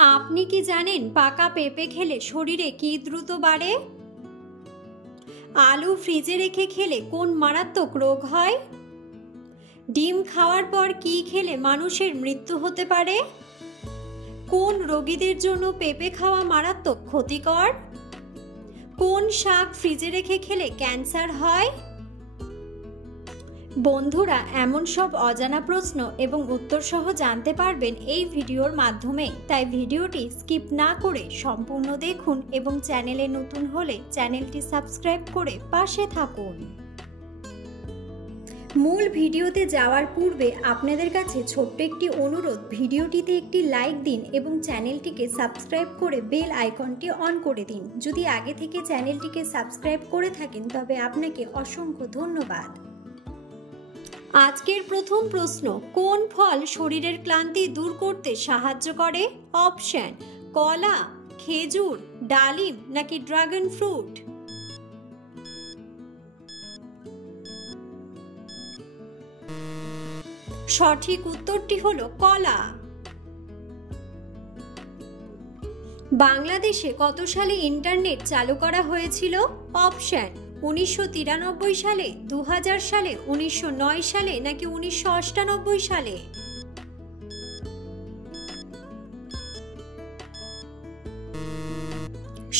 আপনি কি জানেন পাকা পেঁপে খেলে শরীরে কি দ্রুত বাড়ে? আলু ফ্রিজে রেখে খেলে কোন মারাত্মক রোগ হয়? ডিম খাওয়ার পর কি খেলে মানুষের মৃত্যু হতে পারে? কোন রোগীদের জন্য পেঁপে খাওয়া মারাত্মক ক্ষতিকর? কোন শাক ফ্রিজে রেখে খেলে ক্যান্সার হয়? বন্ধুরা, এমন সব অজানা প্রশ্ন এবং উত্তর সহ জানতে পারবেন এই ভিডিওর মাধ্যমে, তাই ভিডিওটি স্কিপ না করে সম্পূর্ণ দেখুন এবং চ্যানেলে নতুন হলে চ্যানেলটি সাবস্ক্রাইব করে পাশে থাকুন। মূল ভিডিওতে যাওয়ার পূর্বে আপনাদের কাছে ছোট্ট একটি অনুরোধ, ভিডিওটিতে একটি লাইক দিন এবং চ্যানেলটিকে সাবস্ক্রাইব করে বেল আইকনটি অন করে দিন। যদি আগে থেকে চ্যানেলটিকে সাবস্ক্রাইব করে থাকেন তবে আপনাকে অসংখ্য ধন্যবাদ। আজকের প্রথম প্রশ্ন, কোন ফল শরীরের ক্লান্তি দূর করতে সাহায্য করে? অপশন: কলা, খেজুর, ডালিম নাকি ড্রাগন ফ্রুট? সঠিক উত্তরটি হলো কলা। বাংলাদেশে কত সালে ইন্টারনেট চালু করা হয়েছিল? অপশন: 1993 সালে, 2000 সালে, 1909 সালে নাকি 1998 সালে?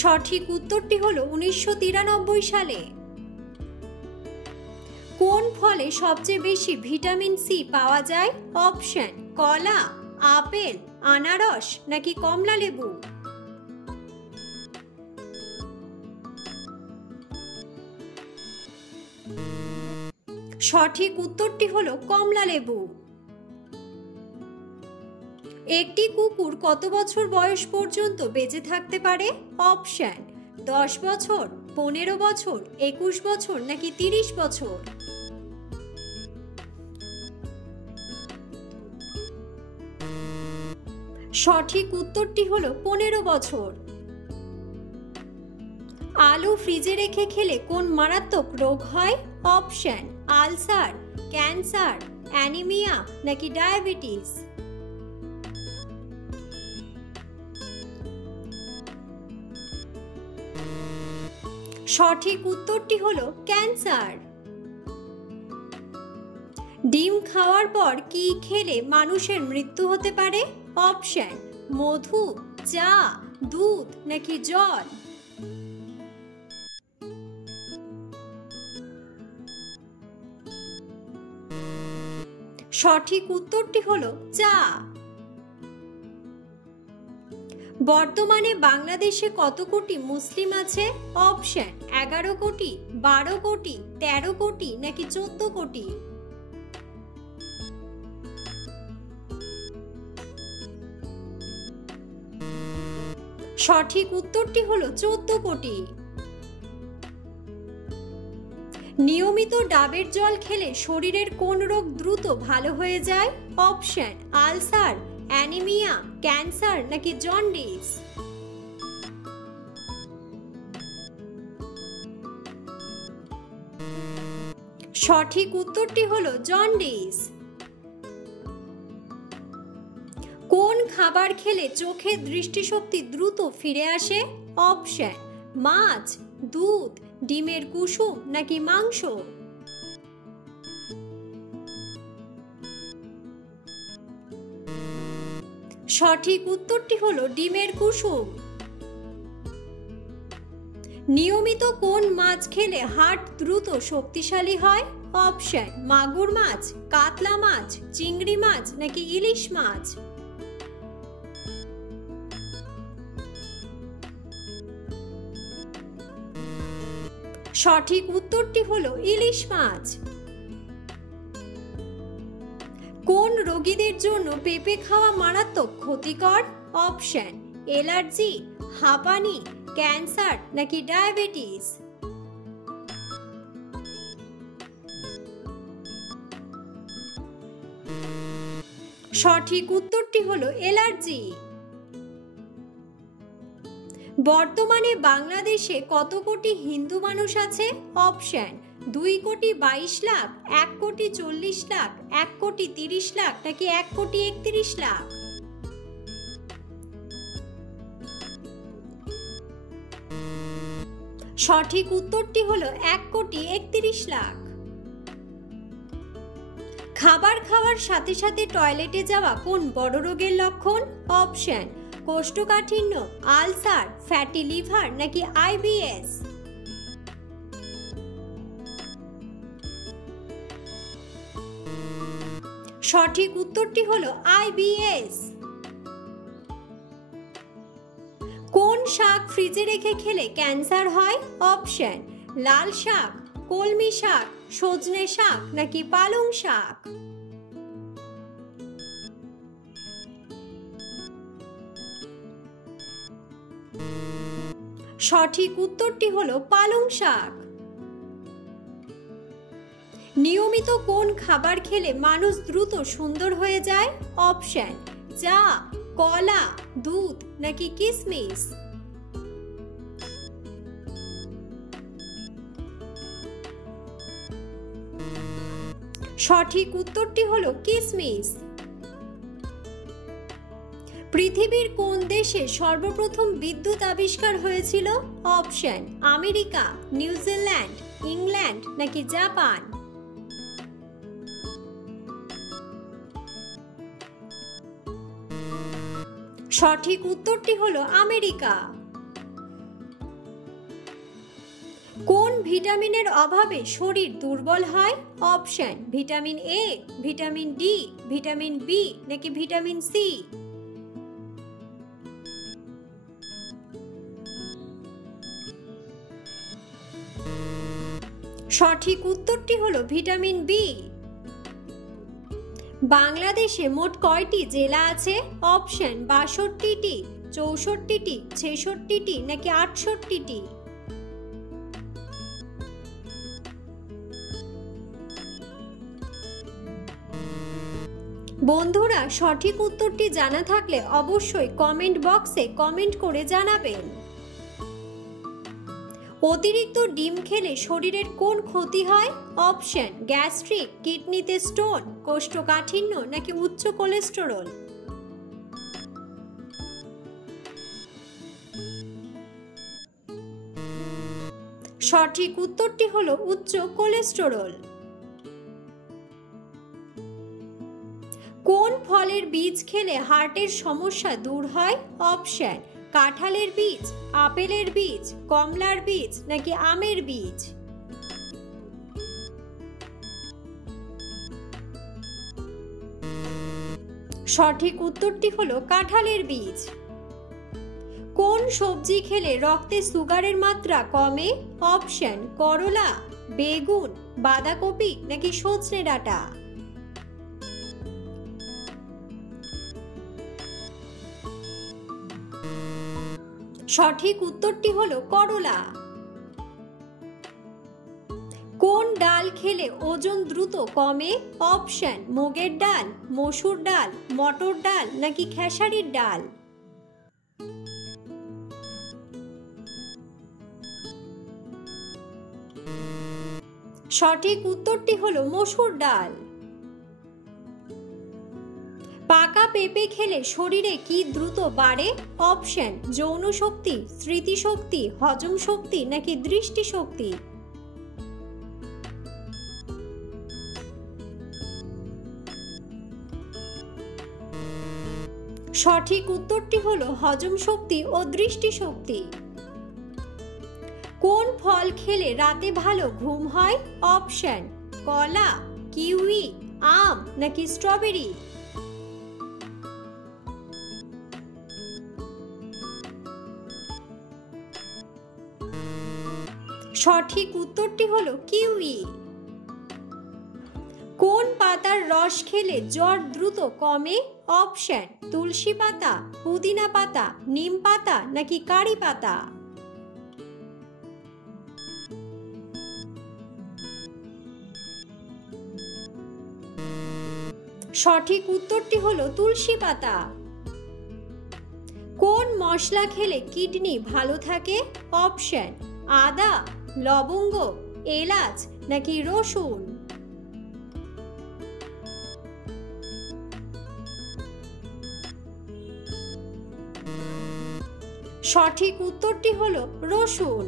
সঠিক উত্তরটি হলো 1993 সালে। কোন ফলে সবচেয়ে বেশি ভিটামিন সি পাওয়া যায়? অপশন: কলা, আপেল, আনারস নাকি কমলা লেবু? সঠিক উত্তরটি হলো কমলা লেবু। একটি কুকুর কত বছর বয়স পর্যন্ত বেঁচে থাকতে পারে? অপশন: 10 বছর, 15 বছর, 21 বছর নাকি 30 বছর? সঠিক উত্তরটি হলো 15 বছর। আলু ফ্রিজে রেখে খেলে কোন মারাত্মক রোগ হয়? অপশন: আলসার, ক্যান্সার, অ্যানিমিয়া নাকি ডায়াবেটিস? সঠিক উত্তরটি হলো ক্যান্সার। ডিম খাওয়ার পর কি খেলে মানুষের মৃত্যু হতে পারে? অপশন: মধু, চা, দুধ নাকি জল? সঠিক উত্তরটি হলো চা। বর্তমানে বাংলাদেশে কত কোটি মুসলিম আছে? অপশন: 11 কোটি, 12 কোটি, 13 কোটি নাকি 14 কোটি? সঠিক উত্তরটি হলো 14 কোটি। নিয়মিত ডাবের জল খেলে শরীরের কোন রোগ দ্রুত ভালো হয়ে যায়? অপশন: আলসার, অ্যানিমিয়া, ক্যান্সার নাকি জন্ডিস? সঠিক উত্তরটি হলো জন্ডিস। কোন খাবার খেলে চোখের দৃষ্টিশক্তি দ্রুত ফিরে আসে? অপশন: মাছ, দুধ, ডিমের কুসুম নাকি মাংস? সঠিক উত্তরটি হলো ডিমের কুসুম। নিয়মিত কোন মাছ খেলে হার্ট দ্রুত শক্তিশালী হয়? অপশন: মাগুর মাছ, কাতলা মাছ, চিংড়ি মাছ নাকি ইলিশ মাছ? সঠিক উত্তরটি হলো ইলিশ মাছ। কোন রোগীদের জন্য পেঁপে খাওয়া মারাত্মক ক্ষতিকর? অপশন: অ্যালার্জি, হাঁপানি, ক্যান্সার নাকি ডায়াবেটিস? সঠিক উত্তরটি হলো অ্যালার্জি। বর্তমানে বাংলাদেশে কত কোটি হিন্দু মানুষ আছে? অপশন: 2 কোটি 22 লাখ, 1 কোটি 40 লাখ, 1 কোটি 30 লাখ নাকি 1 কোটি 31 লাখ? সঠিক উত্তরটি হলো 1,31,00,000। খাবার খাওয়ার সাথে সাথে টয়লেটে যাওয়া কোন বড় রোগের লক্ষণ? অপশন: কোষ্ঠকাঠিন্য, আলসার, ফ্যাটি লিভার নাকি আইবিএস। সঠিক উত্তরটি হলো আইবিএস। কোন শাক ফ্রিজে রেখে খেলে ক্যান্সার হয়? অপশন: লাল শাক, কলমি শাক, সজনে শাক নাকি পালং শাক। সঠিক উত্তরটি হলো পালং শাক। নিয়মিত কোন খাবার খেলে মানুষ দ্রুত সুন্দর হয়ে যায়? অপশন: চা, কলা, দুধ নাকি কিশমিশ। সঠিক উত্তরটি হলো কিশমিশ। পৃথিবীর কোন দেশে সর্বপ্রথম বিদ্যুৎ আবিষ্কার হয়েছিল? অপশন: আমেরিকা, নিউজিল্যান্ড, ইংল্যান্ড নাকি জাপান। সঠিক উত্তরটি হলো আমেরিকা। কোন ভিটামিনের অভাবে শরীর দুর্বল হয়? Option: vitamin A, vitamin D, vitamin B নাকি ভিটামিন সি। সঠিক উত্তরটি হলো ভিটামিন বি। বাংলাদেশে মোট কয়টি জেলা আছে? অপশন: ৬২টি, ৬৪টি, ৬৬টি নাকি ৬৮টি। বন্ধুরা, সঠিক উত্তরটি জানা থাকলে অবশ্যই কমেন্ট বক্সে কমেন্ট করে জানাবেন। অতিরিক্ত ডিম খেলে শরীরের কোন ক্ষতি হয়? অপশন: গ্যাস্ট্রিক, কিডনিতে স্টোন, কোষ্ঠকাঠিন্য নাকি উচ্চ কোলেস্টেরল। সঠিক উত্তরটি হলো উচ্চ কোলেস্টেরল। কোন ফলের বীজ খেলে হার্টের সমস্যা দূর হয়? অপশন: কাঁঠালের বীজ, আপেলের বীজ, কমলার বীজ নাকি আমের বীজ। সঠিক উত্তরটি হলো কাঁঠালের বীজ। কোন সবজি খেলে রক্তে সুগারের মাত্রা কমে? অপশন: করলা, বেগুন, বাঁধাকপি নাকি সজনে ডাঁটা। সঠিক উত্তরটি হলো করলা। কোন ডাল খেলে ওজন দ্রুত কমে? অপশন: মুগের ডাল, মসুর ডাল, মটর ডাল নাকি খেসারির ডাল। সঠিক উত্তরটি হলো মসুর ডাল। পাকা পেঁপে খেলে শরীরে কি দ্রুত বাড়ে? অপশন: যৌন শক্তি, স্মৃতিশক্তি, হজম শক্তি নাকি দৃষ্টিশক্তি। সঠিক উত্তরটি হলো হজম শক্তি ও দৃষ্টিশক্তি। কোন ফল খেলে রাতে ভালো ঘুম হয়? অপশন: কলা, কিউই, আম নাকি স্ট্রবেরি। সঠিক উত্তরটি হলো কিউই। কোন পাতার রস খেলে জ্বর দ্রুত কমে? অপশন: তুলসী পাতা, পুদিনা পাতা, নিম পাতা নাকি কারি পাতা। সঠিক উত্তরটি হলো তুলসী পাতা। কোন মশলা খেলে কিডনি ভালো থাকে? অপশন: আদা, লবঙ্গ, এলাচ নাকি রসুন। সঠিক উত্তরটি হলো রসুন।